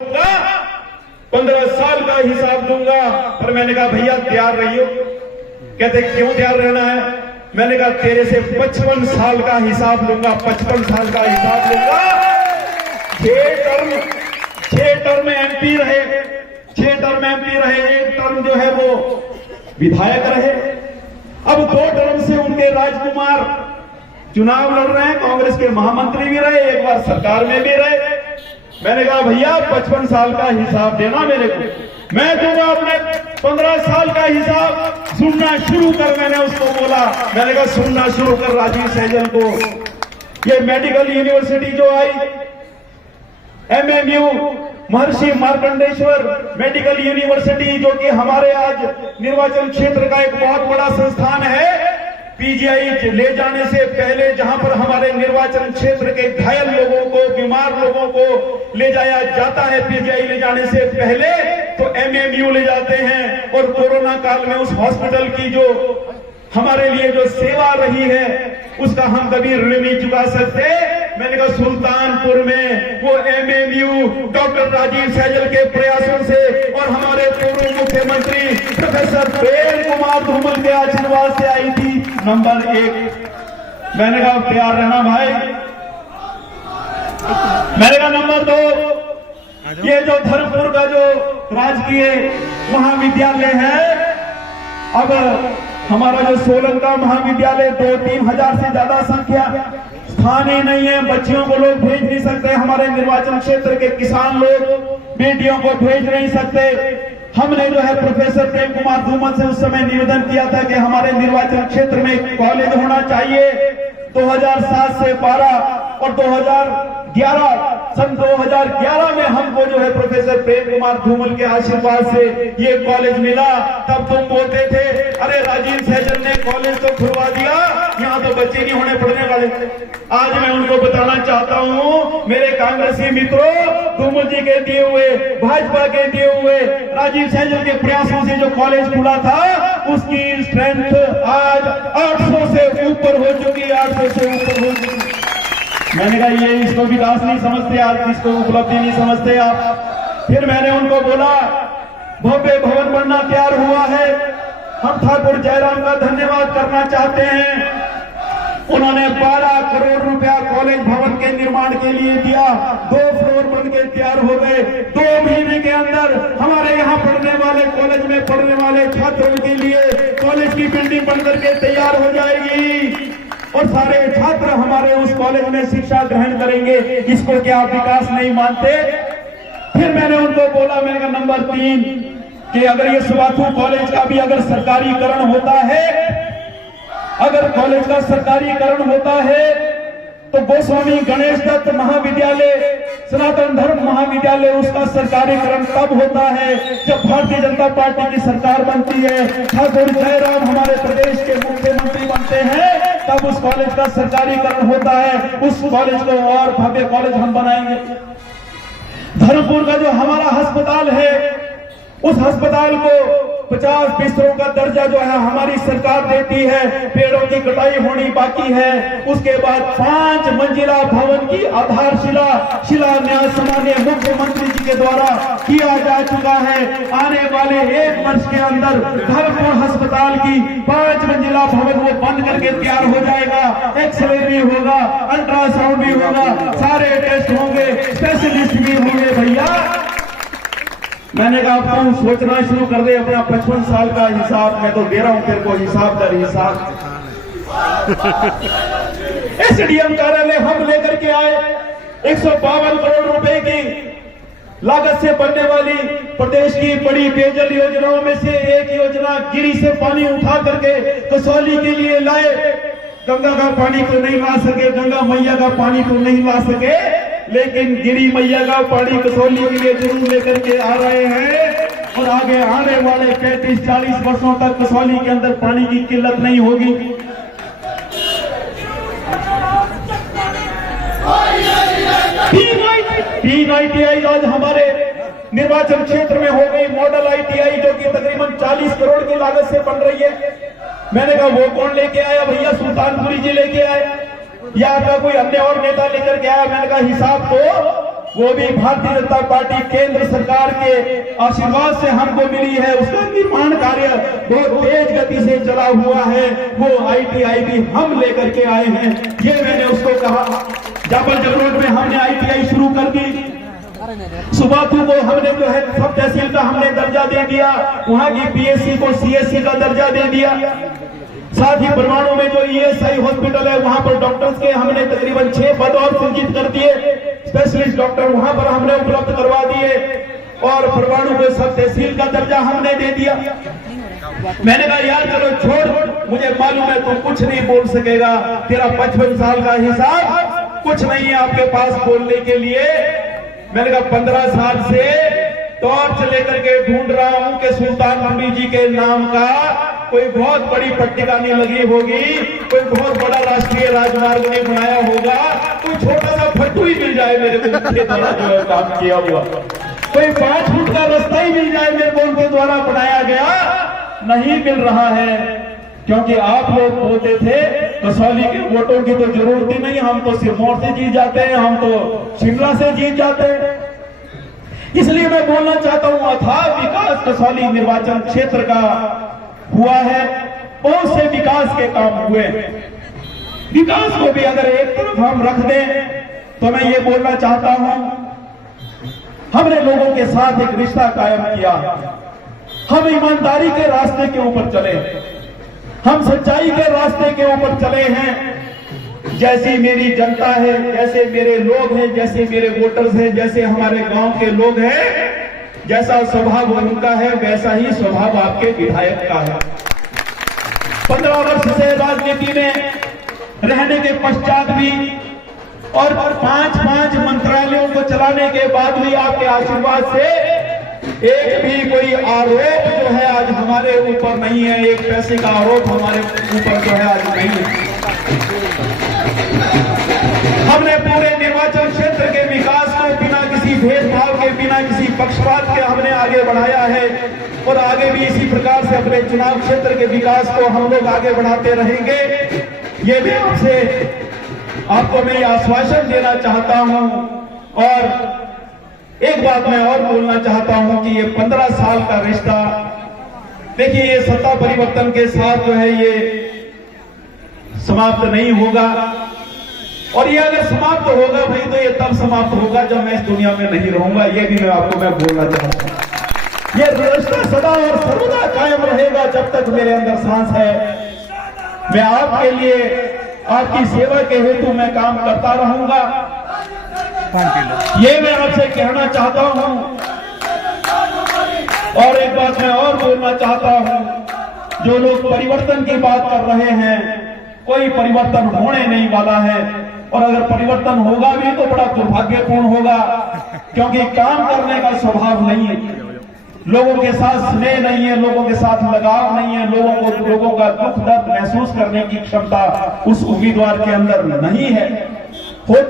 15 साल का हिसाब दूंगा। पर मैंने कहा भैया तैयार रहियो। कहते क्यों तैयार रहना है? मैंने कहा तेरे से 55 साल का हिसाब लूंगा, 55 साल का हिसाब लूंगा। 6 टर्म एमपी रहे, 6 टर्म एमपी रहे, 1 टर्म जो है वो विधायक रहे। अब 2 टर्म से उनके राजकुमार चुनाव लड़ रहे हैं, कांग्रेस के महामंत्री भी रहे, एक बार सरकार में भी रहे। मैंने कहा भैया 55 साल का हिसाब देना मेरे को, मैं दूंगा अपने 15 साल का हिसाब। सुनना शुरू कर, मैंने उसको बोला। मैंने कहा सुनना शुरू कर राजीव सहजल को। ये मेडिकल यूनिवर्सिटी जो आई, एमएमयू महर्षि मार्कंडेश्वर मेडिकल यूनिवर्सिटी, जो कि हमारे आज निर्वाचन क्षेत्र का एक बहुत बड़ा संस्थान है। पीजीआई ले जाने से पहले जहां पर हमारे निर्वाचन क्षेत्र के घायल लोगों को, बीमार लोगों को ले जाया जाता है, पीजीआई ले जाने से पहले तो एमएमयू ले जाते हैं। और कोरोना काल में उस हॉस्पिटल की जो हमारे लिए जो सेवा रही है उसका हम कभी ऋण नहीं चुका सकते। मैंने कहा सुल्तानपुर में वो एमएमयू डॉक्टर राजीव सहजल के प्रयासों से और हमारे पूर्व मुख्यमंत्री प्रोफेसर प्रेम कुमार धूमल के आशीर्वाद से आई थी नंबर 1। मैंने कहा तैयार रहना भाई। मैंने कहा नंबर 2, ये जो धर्मपुर का जो राजकीय महाविद्यालय है, अब हमारा जो सोलन का महाविद्यालय 2-3 हजार से ज्यादा संख्या, स्थान ही नहीं है, बच्चियों को लोग भेज नहीं सकते। हमारे निर्वाचन क्षेत्र के किसान लोग बेटियों को भेज नहीं सकते। हमने जो है प्रोफेसर प्रेम कुमार धूमल से उस समय निवेदन किया था कि हमारे निर्वाचन क्षेत्र में कॉलेज होना चाहिए। 2007 से 12 और 2011 सन 2011 में हमको जो है प्रोफेसर प्रेम कुमार धूमल के आशीर्वाद से ये कॉलेज मिला। तब तुम बोलते थे अरे राजीव सहजल ने कॉलेज तो खुलवा दिया, यहाँ तो बच्चे नहीं होने पड़ने वाले। आज मैं उनको बताना चाहता हूँ, मेरे कांग्रेसी मित्रों, धूमल जी के दिए हुए, भाजपा के दिए हुए, राजीव सहजल के प्रयासों से जो कॉलेज खुला था उसकी स्ट्रेंथ आज 800 से ऊपर हो चुकी, 800 से ऊपर हो चुकी। मैंने कहा ये इसको विकास नहीं समझते आप, इसको उपलब्धि नहीं समझते आप। फिर मैंने उनको बोला भव्य भवन बनना तैयार हुआ है, हम ठाकुर जयराम का धन्यवाद करना चाहते हैं। उन्होंने 12 करोड़ रुपया कॉलेज भवन के निर्माण के लिए दिया। 2 फ्लोर बन के तैयार हो गए। 2 महीने के अंदर हमारे यहाँ पढ़ने वाले, कॉलेज में पढ़ने वाले छात्रों के लिए कॉलेज की बिल्डिंग बनकर के तैयार हो जाएगी और सारे छात्र हमारे उस कॉलेज में शिक्षा ग्रहण करेंगे। इसको क्या आप विकास नहीं मानते? फिर मैंने उनको बोला, मैंने कहा नंबर 3 कि अगर ये सुवाथू कॉलेज का भी अगर सरकारीकरण होता है, अगर कॉलेज का सरकारीकरण होता है तो गोस्वामी गणेश दत्त महाविद्यालय, सनातन धर्म महाविद्यालय, उसका सरकारीकरण तब होता है जब भारतीय जनता पार्टी की सरकार बनती है, ठाकुर जयराम हमारे प्रदेश के मुख्यमंत्री बनते हैं, तब उस कॉलेज का सरकारीकरण होता है। उस कॉलेज को और भव्य कॉलेज हम बनाएंगे। धर्मपुर का जो हमारा अस्पताल है, उस अस्पताल को 50 बिस्तरों का दर्जा जो है हमारी सरकार देती है। पेड़ों की कटाई होनी बाकी है। उसके बाद 5 मंजिला भवन की आधारशिला शिलान्यास माननीय मुख्यमंत्री जी के द्वारा किया जा चुका है। आने वाले 1 वर्ष के अंदर धर्मपुर अस्पताल की 5 मंजिला भवन वो बंद करके तैयार हो जाएगा। एक्सरे भी होगा, अल्ट्रासाउंड भी होगा, सारे टेस्ट होंगे, स्पेशलिस्ट भी होंगे। भैया मैंने कहा अब तू सोचना शुरू कर दे अपना 55 साल का हिसाब। मैं तो दे रहा हूं तेरे को हिसाब दर हिसाब। एसडीएम कार्यालय हम लेकर के आए। 152 करोड़ रुपए की लागत से बनने वाली प्रदेश की बड़ी पेयजल योजनाओं में से एक योजना, गिरी से पानी उठा करके कसौली के लिए लाए। गंगा का पानी तो नहीं ला सके, गंगा मैया का पानी तो नहीं ला सके, लेकिन गिरी मैया का पानी कसौली के लिए जरूर लेकर के आ रहे हैं। और आगे आने वाले 35-40 वर्षों तक कसौली के अंदर पानी की किल्लत नहीं होगी। तीन ITI आज हमारे निर्वाचन क्षेत्र में हो गई। मॉडल ITI जो कि तकरीबन 40 करोड़ की लागत से बन रही है। मैंने कहा वो कौन लेके आया? भैया सुल्तानपुरी जी लेके आए या आपका कोई अन्य और नेता लेकर के आया? मैंने कहा हिसाब तो वो भी भारतीय जनता पार्टी केंद्र सरकार के आशीर्वाद से हमको मिली है। उसका निर्माण कार्य बहुत तेज गति से चला हुआ है। वो ITI भी हम लेकर के आए हैं। ये मैंने उसको कहा। जाबल जंग रोड में हमने ITI शुरू कर दी। सुबाथू को हमने जो है सब तहसील का हमने दर्जा दे दिया। वहां की PSC को CSC का दर्जा दे दिया। साथ ही परमाणु में जो ESI हॉस्पिटल है वहां पर डॉक्टर्स के हमने तकरीबन 6 पद और सृजित कर दिए। स्पेशलिस्ट डॉक्टर वहां पर हमने उपलब्ध करवा दिए और परमाणु को सब तहसील का दर्जा हमने दे दिया। मैंने कहा यार चलो छोड़, मुझे मालूम है तू कुछ नहीं बोल सकेगा, तेरा 55 साल का हिसाब कुछ नहीं है आपके पास बोलने के लिए। मैंने कहा 15 साल से टॉर्च लेकर के ढूंढ रहा हूं कि सुल्तान अली जी के नाम का कोई बहुत बड़ी पट्टिका नहीं लगी होगी, कोई बहुत बड़ा राष्ट्रीय राजमार्ग नहीं बनाया होगा, कोई छोटा सा फट्टू ही मिल जाए मेरे को उनके द्वारा जो है काम किया हुआ, कोई 5 फुट का रास्ता ही मिल जाए मेरे को उनके द्वारा बनाया गया, नहीं मिल रहा है। क्योंकि आप लोग बोलते थे कसौली के वोटों की तो जरूरत ही नहीं, हम तो सिरमौर से जीत जाते हैं, हम तो शिमला से जीत जाते हैं। इसलिए मैं बोलना चाहता हूं अथाह विकास कसौली निर्वाचन क्षेत्र का हुआ है। बहुत से विकास के काम हुए। विकास को भी अगर एक तरफ हम रख दें तो मैं ये बोलना चाहता हूं हमने लोगों के साथ एक रिश्ता कायम किया। हम ईमानदारी के रास्ते के ऊपर चले, हम सच्चाई के रास्ते के ऊपर चले हैं। जैसी मेरी जनता है, जैसे मेरे लोग हैं, जैसे मेरे वोटर्स हैं, जैसे हमारे गांव के लोग हैं, जैसा स्वभाव उनका है वैसा ही स्वभाव आपके विधायक का है। 15 वर्ष से राजनीति में रहने के पश्चात भी और 5 मंत्रालयों को चलाने के बाद भी आपके आशीर्वाद से एक भी कोई आरोप जो है आज हमारे ऊपर नहीं है, एक पैसे का आरोप हमारे ऊपर जो है आज नहीं है। हमने पूरे निर्वाचन क्षेत्र के विकास को बिना किसी भेदभाव के, बिना किसी पक्षपात के हमने आगे बढ़ाया है और आगे भी इसी प्रकार से अपने चुनाव क्षेत्र के विकास को हम लोग आगे बढ़ाते रहेंगे। ये भी आपको मैं आश्वासन देना चाहता हूं। और एक बात मैं और बोलना चाहता हूं कि ये 15 साल का रिश्ता, देखिए ये सत्ता परिवर्तन के साथ जो है ये समाप्त नहीं होगा। और ये अगर समाप्त होगा भाई तो ये तब समाप्त होगा जब मैं इस दुनिया में नहीं रहूंगा। ये भी मैं आपको बोलना चाहता हूं। ये रिश्ता सदा और सर्वदा कायम रहेगा जब तक मेरे अंदर सांस है। मैं आपके लिए, आपकी सेवा के हेतु मैं काम करता रहूंगा। ये मैं आपसे कहना चाहता हूं। और एक बात मैं और बोलना चाहता हूं, जो लोग परिवर्तन की बात कर रहे हैं, कोई परिवर्तन होने नहीं वाला है। और अगर परिवर्तन होगा भी तो बड़ा दुर्भाग्यपूर्ण होगा, क्योंकि काम करने का स्वभाव नहीं है, लोगों के साथ स्नेह नहीं है, लोगों के साथ लगाव नहीं है, लोगों का दुख दर्द महसूस करने की क्षमता उस उम्मीदवार के अंदर नहीं है।